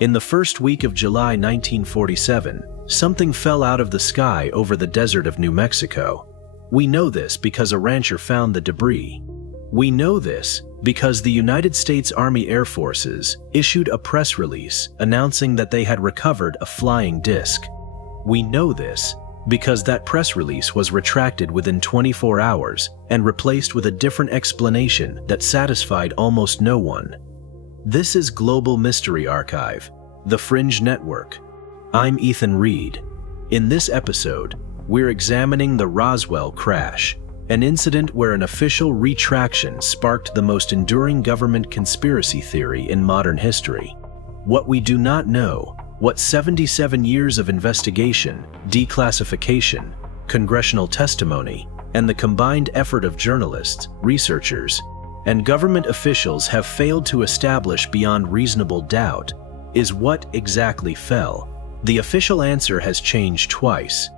In the first week of July 1947, something fell out of the sky over the desert of New Mexico. We know this because a rancher found the debris. We know this because the United States Army Air Forces issued a press release announcing that they had recovered a flying disc. We know this because that press release was retracted within 24 hours and replaced with a different explanation that satisfied almost no one. This is Global Mystery Archive, the Fringe Network. I'm Ethan Reed. In this episode, we're examining the Roswell crash, an incident where an official retraction sparked the most enduring government conspiracy theory in modern history. What we do not know, what 77 years of investigation, declassification, congressional testimony, and the combined effort of journalists, researchers, and government officials have failed to establish beyond reasonable doubt, is what exactly fell. The official answer has changed twice.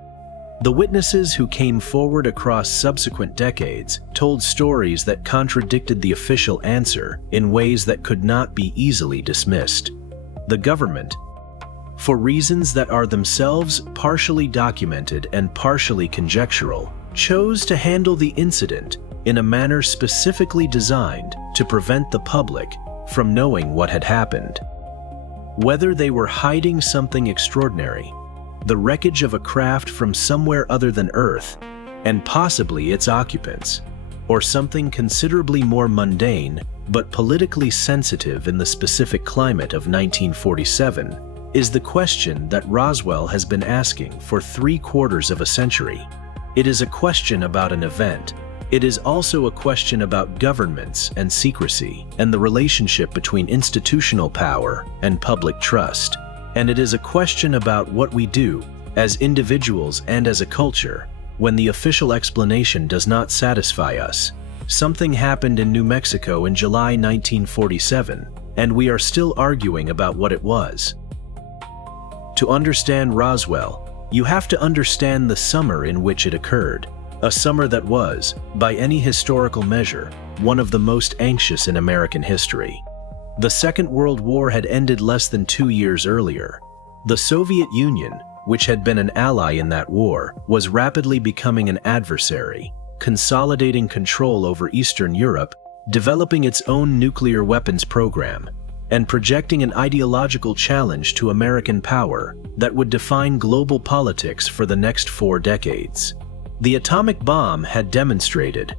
The witnesses who came forward across subsequent decades told stories that contradicted the official answer in ways that could not be easily dismissed. The government, for reasons that are themselves partially documented and partially conjectural, chose to handle the incident in a manner specifically designed to prevent the public from knowing what had happened. Whether they were hiding something extraordinary, the wreckage of a craft from somewhere other than Earth, and possibly its occupants, or something considerably more mundane but politically sensitive in the specific climate of 1947, is the question that Roswell has been asking for 3/4 of a century. It is a question about an event. It is also a question about governments and secrecy, and the relationship between institutional power and public trust. And it is a question about what we do, as individuals and as a culture, when the official explanation does not satisfy us. Something happened in New Mexico in July 1947, and we are still arguing about what it was. To understand Roswell, you have to understand the summer in which it occurred. A summer that was, by any historical measure, one of the most anxious in American history. The Second World War had ended less than 2 years earlier. The Soviet Union, which had been an ally in that war, was rapidly becoming an adversary, consolidating control over Eastern Europe, developing its own nuclear weapons program, and projecting an ideological challenge to American power that would define global politics for the next 4 decades. The atomic bomb had demonstrated,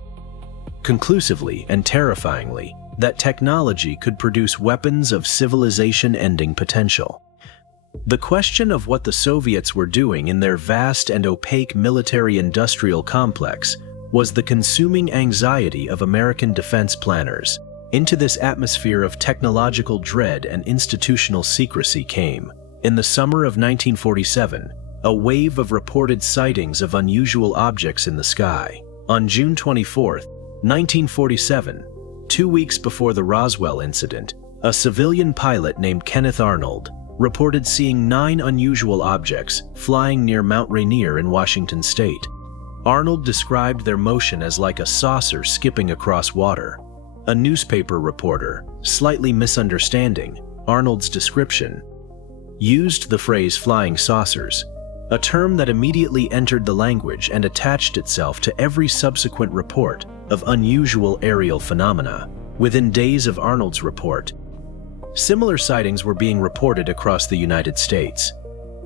conclusively and terrifyingly, that technology could produce weapons of civilization-ending potential. The question of what the Soviets were doing in their vast and opaque military-industrial complex was the consuming anxiety of American defense planners. Into this atmosphere of technological dread and institutional secrecy came, in the summer of 1947, a wave of reported sightings of unusual objects in the sky. On June 24, 1947, 2 weeks before the Roswell incident, a civilian pilot named Kenneth Arnold reported seeing 9 unusual objects flying near Mount Rainier in Washington state. Arnold described their motion as like a saucer skipping across water. A newspaper reporter, slightly misunderstanding Arnold's description, used the phrase flying saucers, a term that immediately entered the language and attached itself to every subsequent report of unusual aerial phenomena. Within days of Arnold's report, similar sightings were being reported across the United States.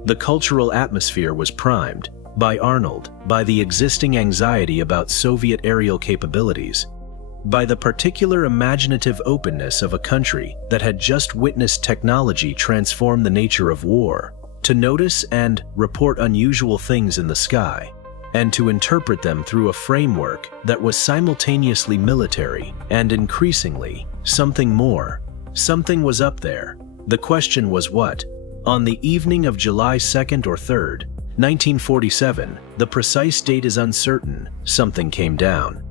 The cultural atmosphere was primed, by Arnold, by the existing anxiety about Soviet aerial capabilities, by the particular imaginative openness of a country that had just witnessed technology transform the nature of war, to notice and report unusual things in the sky, and to interpret them through a framework that was simultaneously military and increasingly something more. Something was up there. The question was what? On the evening of July 2nd or 3rd, 1947, the precise date is uncertain, something came down.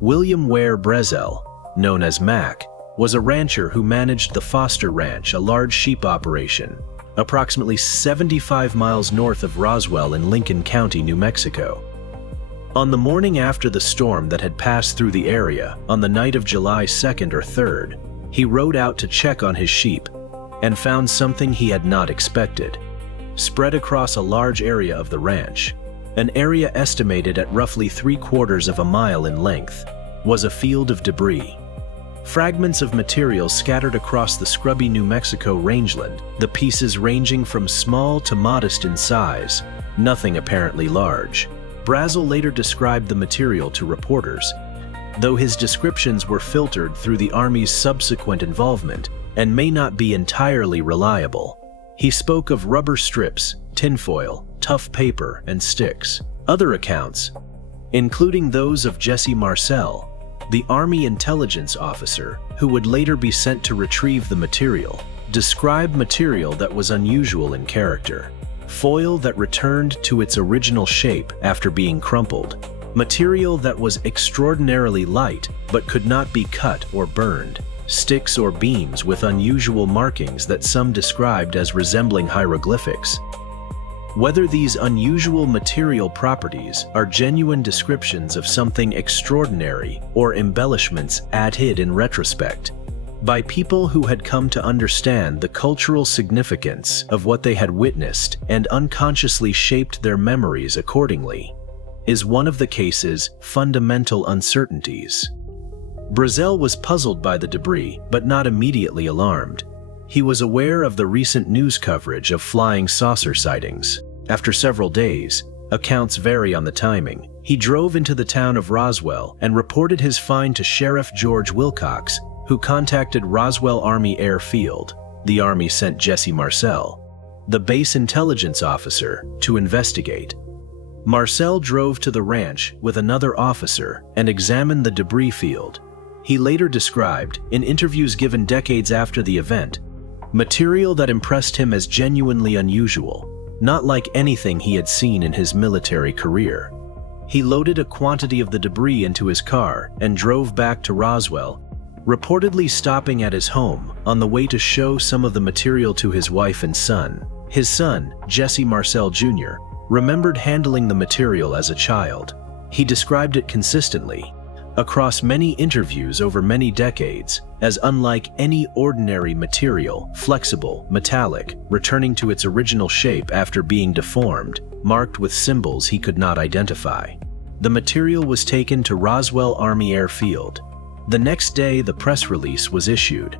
William Ware Brezel, known as Mac, was a rancher who managed the Foster Ranch, a large sheep operation, approximately 75 miles north of Roswell in Lincoln County, New Mexico. On the morning after the storm that had passed through the area, on the night of July 2nd or 3rd, he rode out to check on his sheep, and found something he had not expected. Spread across a large area of the ranch, an area estimated at roughly 3/4 of a mile in length, was a field of debris. Fragments of material scattered across the scrubby New Mexico rangeland, the pieces ranging from small to modest in size, nothing apparently large. Brazel later described the material to reporters, though his descriptions were filtered through the Army's subsequent involvement and may not be entirely reliable. He spoke of rubber strips, tinfoil, tough paper, and sticks. Other accounts, including those of Jesse Marcel, the Army intelligence officer who would later be sent to retrieve the material, described material that was unusual in character. Foil that returned to its original shape after being crumpled. Material that was extraordinarily light but could not be cut or burned. Sticks or beams with unusual markings that some described as resembling hieroglyphics. Whether these unusual material properties are genuine descriptions of something extraordinary or embellishments added in retrospect by people who had come to understand the cultural significance of what they had witnessed and unconsciously shaped their memories accordingly, is one of the case's fundamental uncertainties. Brazel was puzzled by the debris, but not immediately alarmed. He was aware of the recent news coverage of flying saucer sightings. After several days, accounts vary on the timing, he drove into the town of Roswell and reported his find to Sheriff George Wilcox, who contacted Roswell Army Airfield. The Army sent Jesse Marcel, the base intelligence officer, to investigate. Marcel drove to the ranch with another officer and examined the debris field. He later described, in interviews given decades after the event, material that impressed him as genuinely unusual, not like anything he had seen in his military career. He loaded a quantity of the debris into his car and drove back to Roswell, reportedly stopping at his home on the way to show some of the material to his wife and son. His son, Jesse Marcel Jr., remembered handling the material as a child. He described it consistently, across many interviews over many decades, as unlike any ordinary material, flexible, metallic, returning to its original shape after being deformed, marked with symbols he could not identify. The material was taken to Roswell Army Airfield. The next day, the press release was issued.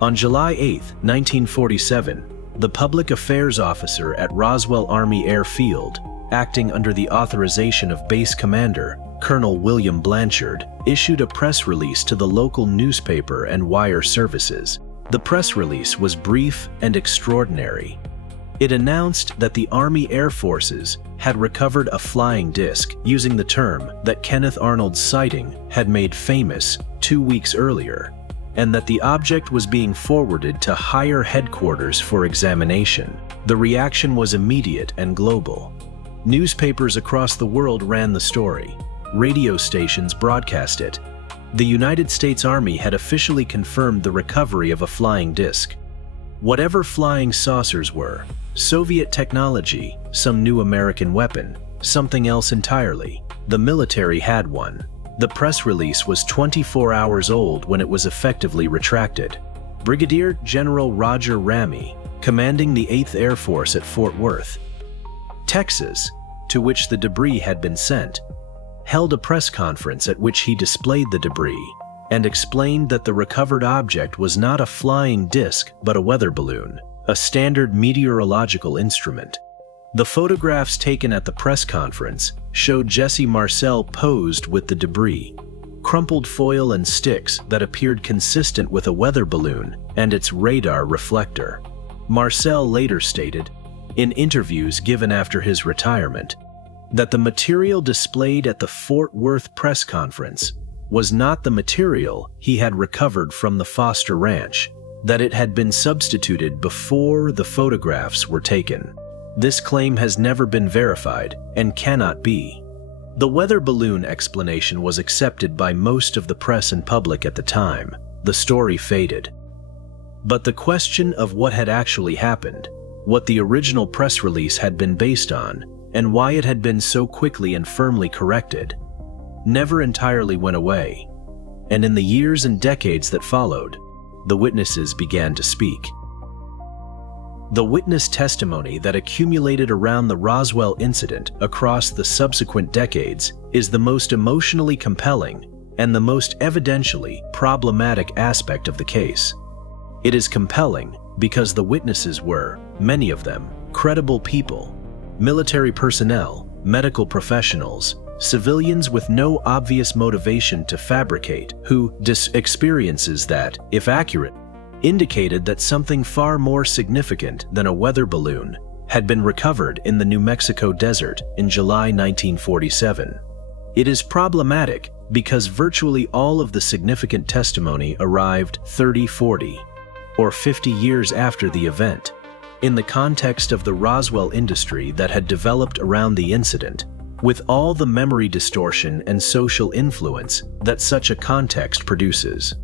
On July 8, 1947, the public affairs officer at Roswell Army Airfield, acting under the authorization of Base Commander Colonel William Blanchard, issued a press release to the local newspaper and wire services. The press release was brief and extraordinary. It announced that the Army Air Forces had recovered a flying disc, using the term that Kenneth Arnold's sighting had made famous 2 weeks earlier, and that the object was being forwarded to higher headquarters for examination. The reaction was immediate and global. Newspapers across the world ran the story. Radio stations broadcast it. The United States Army had officially confirmed the recovery of a flying disc. Whatever flying saucers were, Soviet technology, some new American weapon, something else entirely, the military had one. The press release was 24 hours old when it was effectively retracted. Brigadier General Roger Ramey, commanding the 8th Air Force at Fort Worth, Texas, to which the debris had been sent, held a press conference at which he displayed the debris and explained that the recovered object was not a flying disc but a weather balloon, a standard meteorological instrument. The photographs taken at the press conference showed Jesse Marcel posed with the debris, crumpled foil and sticks that appeared consistent with a weather balloon and its radar reflector. Marcel later stated, in interviews given after his retirement, that the material displayed at the Fort Worth press conference was not the material he had recovered from the Foster Ranch, that it had been substituted before the photographs were taken. This claim has never been verified and cannot be. The weather balloon explanation was accepted by most of the press and public at the time. The story faded. But the question of what had actually happened, what the original press release had been based on, and why it had been so quickly and firmly corrected, never entirely went away. And in the years and decades that followed, the witnesses began to speak. The witness testimony that accumulated around the Roswell incident across the subsequent decades is the most emotionally compelling and the most evidentially problematic aspect of the case. It is compelling because the witnesses were, many of them, credible people, military personnel, medical professionals, civilians with no obvious motivation to fabricate, who experiences that, if accurate, indicated that something far more significant than a weather balloon had been recovered in the New Mexico desert in July 1947. It is problematic because virtually all of the significant testimony arrived 30, 40, or 50 years after the event, in the context of the Roswell industry that had developed around the incident, with all the memory distortion and social influence that such a context produces.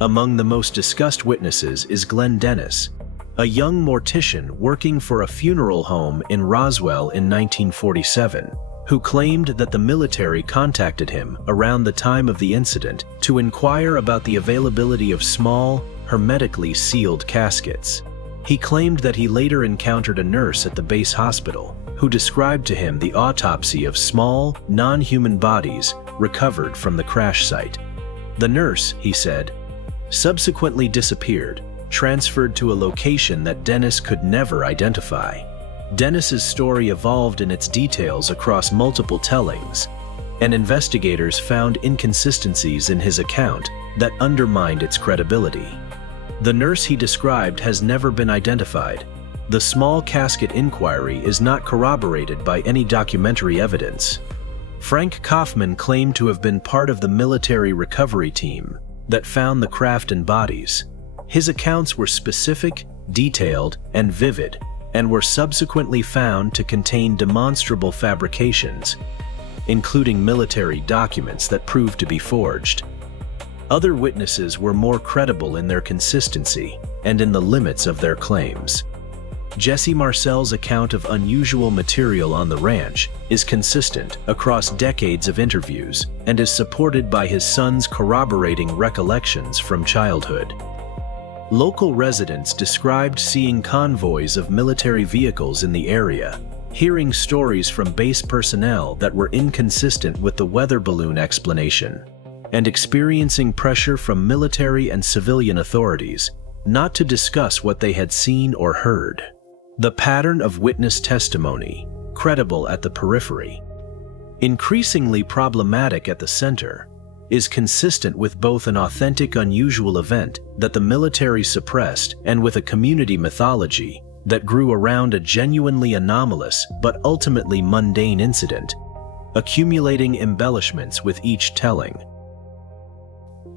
Among the most discussed witnesses is Glenn Dennis, a young mortician working for a funeral home in Roswell in 1947, who claimed that the military contacted him around the time of the incident to inquire about the availability of small, hermetically sealed caskets. He claimed that he later encountered a nurse at the base hospital who described to him the autopsy of small, non-human bodies recovered from the crash site. The nurse, he said, subsequently disappeared, transferred to a location that Dennis could never identify. Dennis's story evolved in its details across multiple tellings, and investigators found inconsistencies in his account that undermined its credibility. The nurse he described has never been identified. The small casket inquiry is not corroborated by any documentary evidence. Frank Kaufman claimed to have been part of the military recovery team that found the craft and bodies. His accounts were specific, detailed, and vivid, and were subsequently found to contain demonstrable fabrications, including military documents that proved to be forged. Other witnesses were more credible in their consistency and in the limits of their claims. Jesse Marcel's account of unusual material on the ranch is consistent across decades of interviews and is supported by his son's corroborating recollections from childhood. Local residents described seeing convoys of military vehicles in the area, hearing stories from base personnel that were inconsistent with the weather balloon explanation, and experiencing pressure from military and civilian authorities not to discuss what they had seen or heard. The pattern of witness testimony, credible at the periphery, increasingly problematic at the center, is consistent with both an authentic unusual event that the military suppressed and with a community mythology that grew around a genuinely anomalous but ultimately mundane incident, accumulating embellishments with each telling.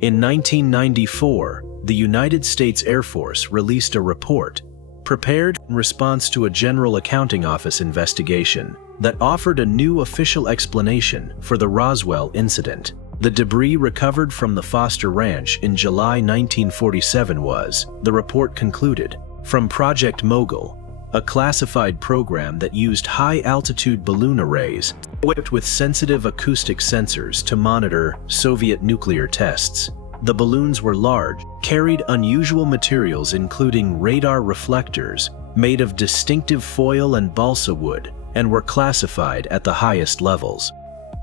In 1994, the United States Air Force released a report prepared in response to a General Accounting Office investigation that offered a new official explanation for the Roswell incident. The debris recovered from the Foster Ranch in July 1947 was, the report concluded, from Project Mogul, a classified program that used high-altitude balloon arrays equipped with sensitive acoustic sensors to monitor Soviet nuclear tests. The balloons were large, carried unusual materials including radar reflectors made of distinctive foil and balsa wood, and were classified at the highest levels.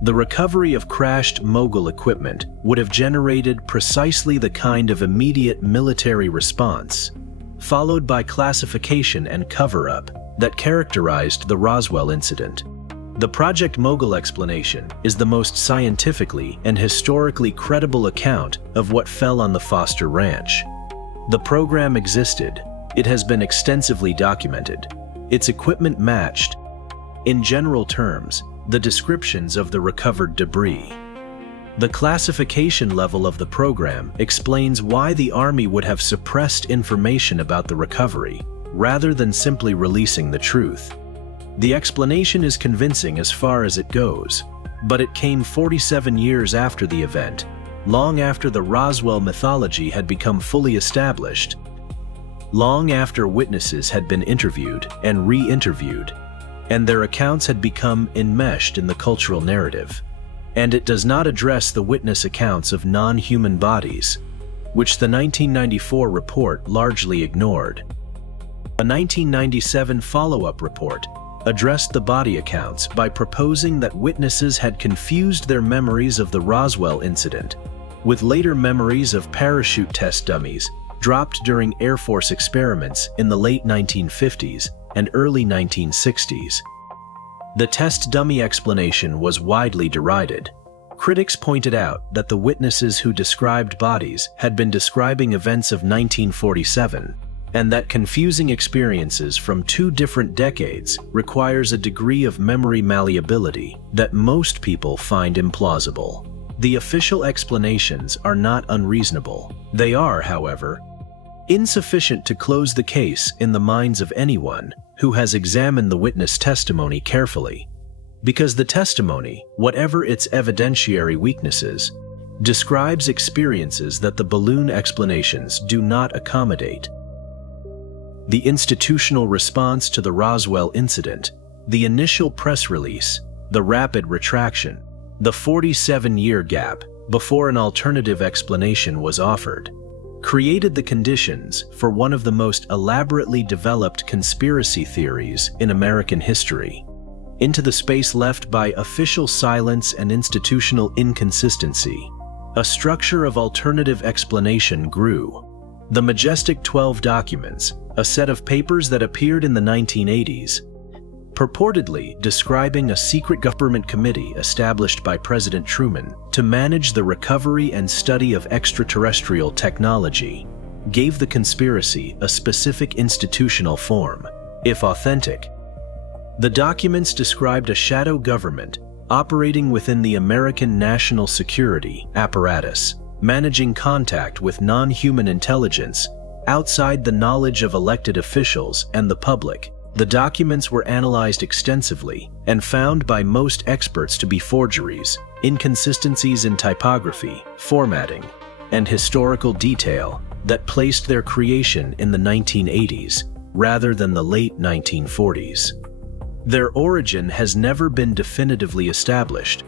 The recovery of crashed Mogul equipment would have generated precisely the kind of immediate military response, followed by classification and cover-up, that characterized the Roswell incident. The Project Mogul explanation is the most scientifically and historically credible account of what fell on the Foster Ranch. The program existed. It has been extensively documented. Its equipment matched, in general terms, the descriptions of the recovered debris. The classification level of the program explains why the Army would have suppressed information about the recovery, rather than simply releasing the truth. The explanation is convincing as far as it goes, but it came 47 years after the event, long after the Roswell mythology had become fully established, long after witnesses had been interviewed and re-interviewed, and their accounts had become enmeshed in the cultural narrative. And it does not address the witness accounts of non-human bodies, which the 1994 report largely ignored. A 1997 follow-up report addressed the body accounts by proposing that witnesses had confused their memories of the Roswell incident with later memories of parachute test dummies dropped during Air Force experiments in the late 1950s and early 1960s. The test dummy explanation was widely derided. Critics pointed out that the witnesses who described bodies had been describing events of 1947, and that confusing experiences from two different decades requires a degree of memory malleability that most people find implausible. The official explanations are not unreasonable. They are, however, insufficient to close the case in the minds of anyone who has examined the witness testimony carefully, because the testimony, whatever its evidentiary weaknesses, describes experiences that the balloon explanations do not accommodate. The institutional response to the Roswell incident, the initial press release, the rapid retraction, the 47-year gap before an alternative explanation was offered, created the conditions for one of the most elaborately developed conspiracy theories in American history. Into the space left by official silence and institutional inconsistency, a structure of alternative explanation grew. The majestic 12 documents, a set of papers that appeared in the 1980s, purportedly describing a secret government committee established by President Truman to manage the recovery and study of extraterrestrial technology, gave the conspiracy a specific institutional form, if authentic. The documents described a shadow government operating within the American national security apparatus, managing contact with non-human intelligence outside the knowledge of elected officials and the public. The documents were analyzed extensively and found by most experts to be forgeries, inconsistencies in typography, formatting, and historical detail that placed their creation in the 1980s rather than the late 1940s. Their origin has never been definitively established,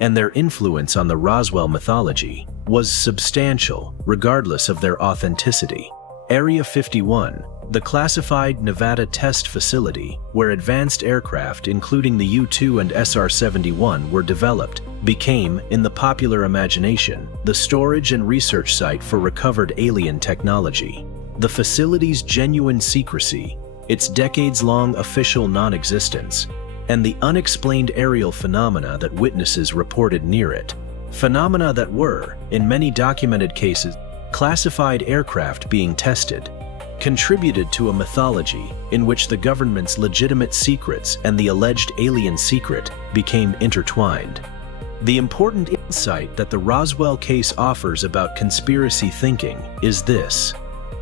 and their influence on the Roswell mythology was substantial regardless of their authenticity. Area 51, the classified Nevada test facility where advanced aircraft including the U-2 and SR-71 were developed, became, in the popular imagination, the storage and research site for recovered alien technology. The facility's genuine secrecy, its decades-long official non-existence, and the unexplained aerial phenomena that witnesses reported near it, phenomena that were, in many documented cases, classified aircraft being tested, contributed to a mythology in which the government's legitimate secrets and the alleged alien secret became intertwined. The important insight that the Roswell case offers about conspiracy thinking is this: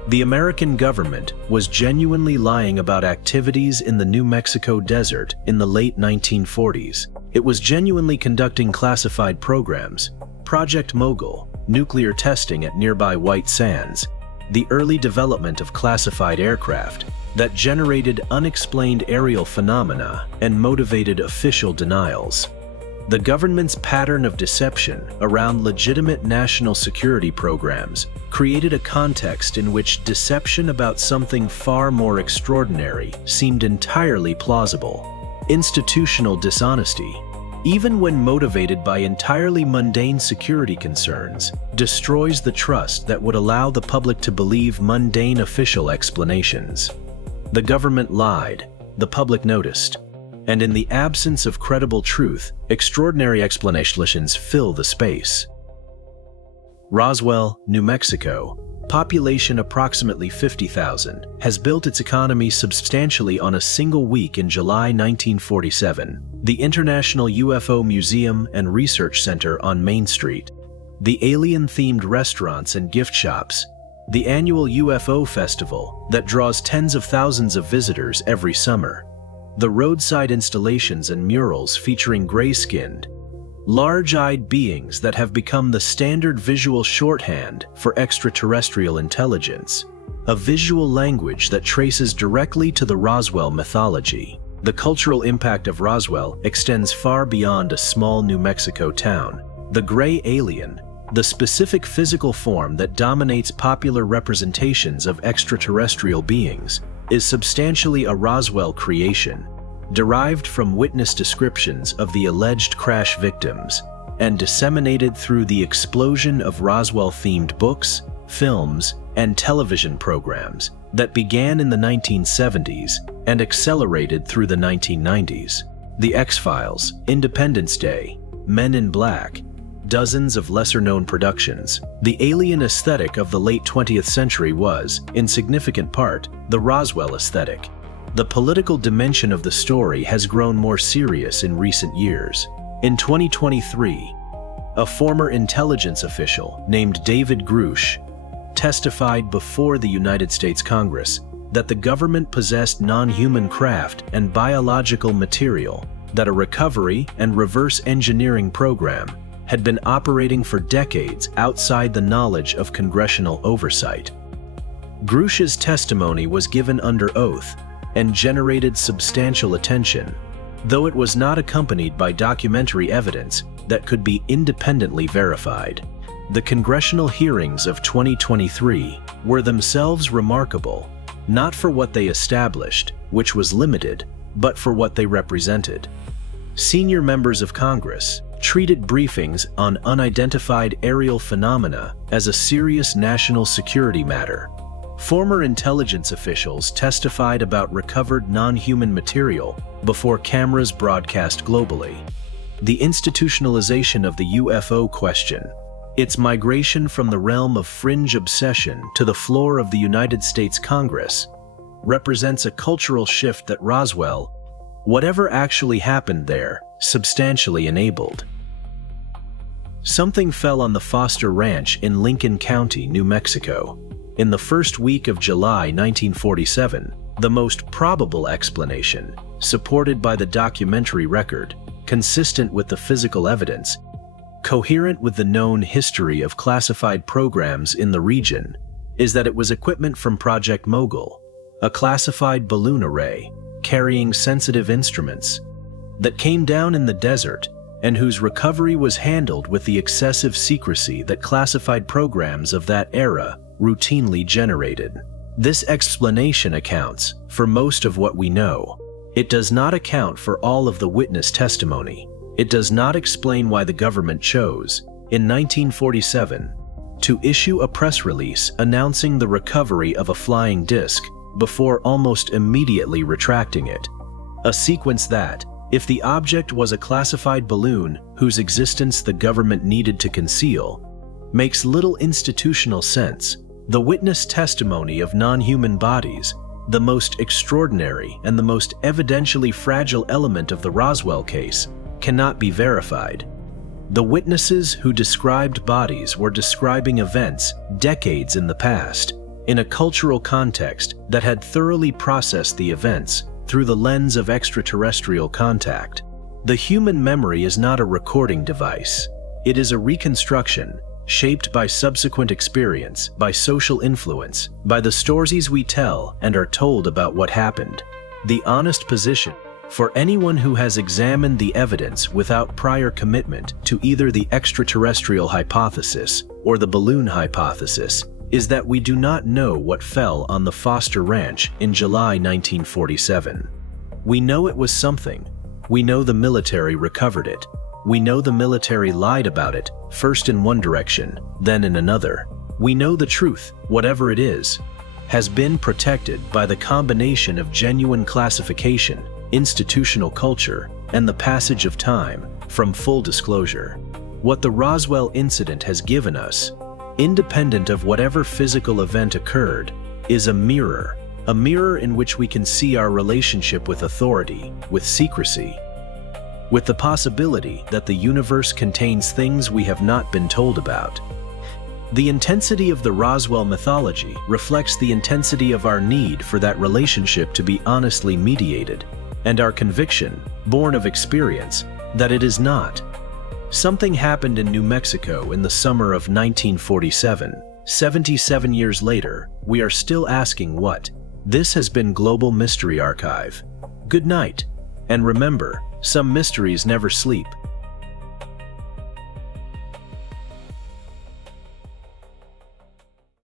the American government was genuinely lying about activities in the New Mexico desert in the late 1940s. It was genuinely conducting classified programs, Project Mogul, nuclear testing at nearby White Sands, the early development of classified aircraft that generated unexplained aerial phenomena and motivated official denials. The government's pattern of deception around legitimate national security programs created a context in which deception about something far more extraordinary seemed entirely plausible. Institutional dishonesty, even when motivated by entirely mundane security concerns, destroys the trust that would allow the public to believe mundane official explanations. The government lied, the public noticed, and in the absence of credible truth, extraordinary explanations fill the space. Roswell, New Mexico, population approximately 50,000, has built its economy substantially on a single week in July 1947. The International UFO Museum and Research Center on Main Street, the alien-themed restaurants and gift shops, the annual UFO festival that draws tens of thousands of visitors every summer, the roadside installations and murals featuring gray-skinned, large-eyed beings that have become the standard visual shorthand for extraterrestrial intelligence, a visual language that traces directly to the Roswell mythology. The cultural impact of Roswell extends far beyond a small New Mexico town. The gray alien, The specific physical form that dominates popular representations of extraterrestrial beings is substantially a Roswell creation, derived from witness descriptions of the alleged crash victims and disseminated through the explosion of Roswell-themed books, films, and television programs that began in the 1970s and accelerated through the 1990s. The X-Files, Independence Day, Men in Black, dozens of lesser-known productions. The alien aesthetic of the late 20th century was, in significant part, the Roswell aesthetic. The political dimension of the story has grown more serious in recent years. In 2023, a former intelligence official named David Grush testified before the United States Congress that the government possessed non-human craft and biological material that a recovery and reverse engineering program had been operating for decades outside the knowledge of congressional oversight. Grush's testimony was given under oath and generated substantial attention, though it was not accompanied by documentary evidence that could be independently verified. The congressional hearings of 2023 were themselves remarkable, not for what they established, which was limited, but for what they represented. Senior members of Congress treated briefings on unidentified aerial phenomena as a serious national security matter. Former intelligence officials testified about recovered non-human material before cameras broadcast globally. The institutionalization of the UFO question, its migration from the realm of fringe obsession to the floor of the United States Congress, represents a cultural shift that Roswell, whatever actually happened there, substantially enabled. Something fell on the Foster Ranch in Lincoln County, New Mexico. In the first week of July 1947, the most probable explanation, supported by the documentary record, consistent with the physical evidence, coherent with the known history of classified programs in the region, is that it was equipment from Project Mogul, a classified balloon array carrying sensitive instruments, that came down in the desert and whose recovery was handled with the excessive secrecy that classified programs of that era routinely generated. This explanation accounts for most of what we know. It does not account for all of the witness testimony. It does not explain why the government chose, in 1947, to issue a press release announcing the recovery of a flying disc before almost immediately retracting it. A sequence that, if the object was a classified balloon whose existence the government needed to conceal, makes little institutional sense. The witness testimony of non-human bodies, the most extraordinary and the most evidentially fragile element of the Roswell case, cannot be verified. The witnesses who described bodies were describing events decades in the past, in a cultural context that had thoroughly processed the events through the lens of extraterrestrial contact. The human memory is not a recording device. It is a reconstruction, shaped by subsequent experience, by social influence, by the stories we tell and are told about what happened. The honest position for anyone who has examined the evidence without prior commitment to either the extraterrestrial hypothesis or the balloon hypothesis is that we do not know what fell on the Foster Ranch in July 1947. We know it was something. We know the military recovered it. We know the military lied about it, first in one direction, then in another. We know the truth, whatever it is, has been protected by the combination of genuine classification, institutional culture, and the passage of time from full disclosure. What the Roswell incident has given us, independent of whatever physical event occurred, is a mirror in which we can see our relationship with authority, with secrecy, with the possibility that the universe contains things we have not been told about. The intensity of the Roswell mythology reflects the intensity of our need for that relationship to be honestly mediated, and our conviction, born of experience, that it is not. Something happened in New Mexico in the summer of 1947. 77 years later, we are still asking what. This has been Global Mystery Archive. Good night, and remember, some mysteries never sleep.